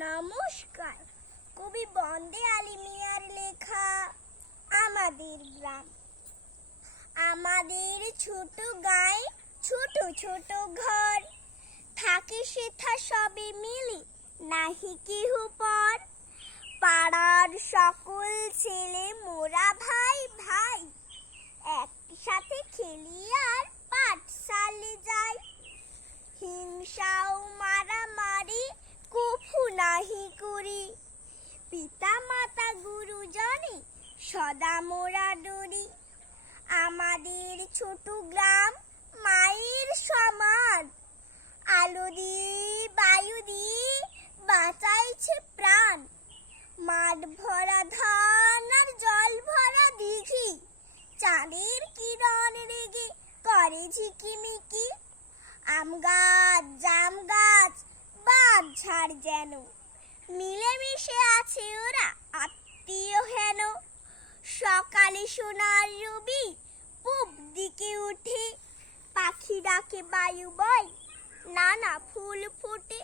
নমস্কার। কবি বন্দে আলী মিয়ার লেখা, আমাদের গ্রাম। আমাদের ছোট গায়ে ছোট ছোট ঘর। থাকে সেথা সবে মিলি, নাহি কেহ পর। পাড়ার সকল ছেলে, মোরা ভাই ভাই। একসাথে খেলি আর পাঠশালে যাই। হিংসাও সদা মোরা ডরি আমাদের ছোট গ্রাম মায়ের সমান আলো দিয়ে, বায়ু দিয়ে বাঁচাইছে প্রাণ। মাঠ ভরা ধান আর জল ভরা দিঘি। চাঁদের কিরণ রেগে করে ঝিকিমিকি। আম গাছ, জাম গাছ বাদ ঝাড় যেন মিলেমিশে আছে ওরা। আত্মীয় সকালে সোনার রবি পূব দিকে উঠে পাখি ডাকে বায়ু বয় নানা ফুল ফুটে